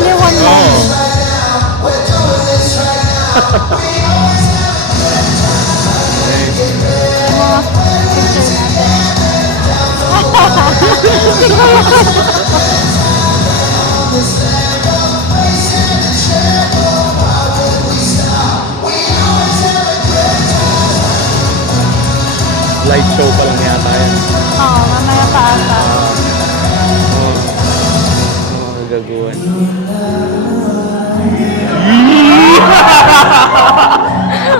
Baliwan mo. Light show pa lang yata yan. Oo, mamaya pa ata. Oo. Gagawan.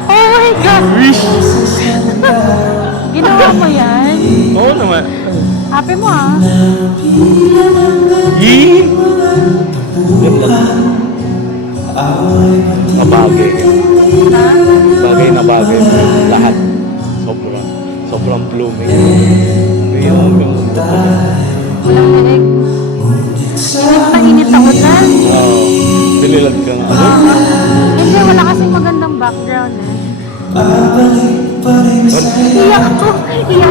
Oh my God! Ginawa mo yan? Oo naman. Happy mo ah. Yee! Ganda. Mabagay. Ha? Bagay na bagay. Lahat. Sobrang blooming. Ngayon, ganda. Walang leeg. Init ako na. Oo. Dililag ka nga. Hindi, wala kasing magandang background eh. Iyak ko. Iyak.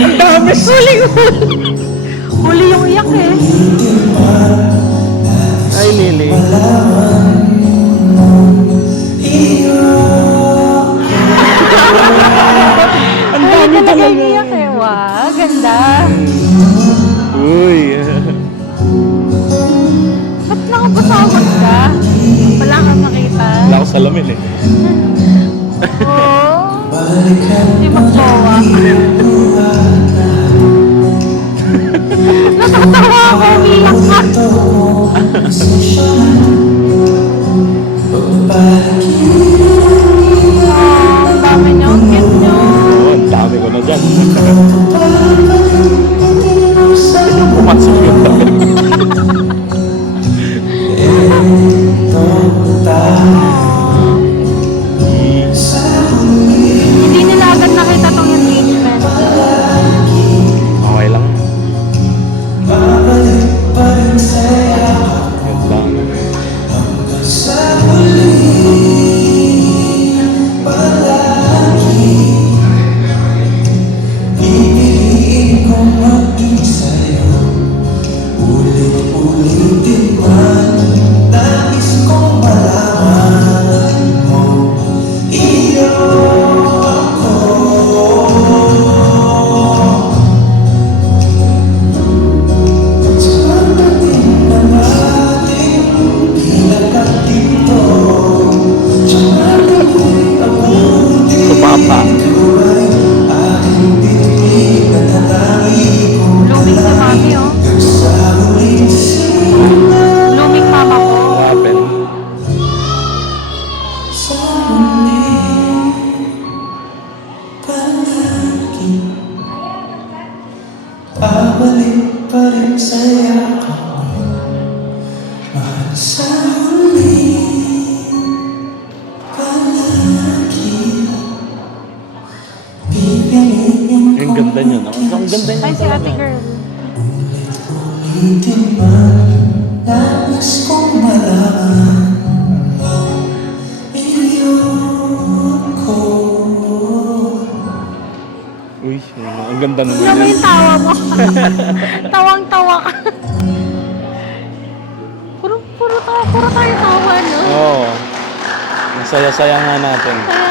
Ang dami. Huli yung iyak eh. Ay, Lily. Ang Ay, dami talaga talaga. iyak eh. Wow, ganda. Uy. Ba't nakapasawag ka? Wala kang makita. Wala ko salamin eh. Oo. Hindi magjowa. Natatawa ako, umiyak ka. Ang dami niyo, ang cute niyo. Oo, ang dami ko na dyan. Pumasok yung dami. Hindi nila agad nakita tong engagement. Okay lang. Yun lang. Papa. Blooming si mami, oh. Blooming mama ko. What happened? Pabalik pa rin sa'yo ako, mahal sa huling palagi. Pipiliin Ang ganda niya, no? Ang ganda niya. Ay, si ate girl. ulitin man, nais kong malaman iyo ko. Uy, ang ganda naman Alam mo yan. yung tawa mo. Tawang-tawa ka. Puro tayo tawa, no? Oo. Ang saya-saya nga natin. Kaya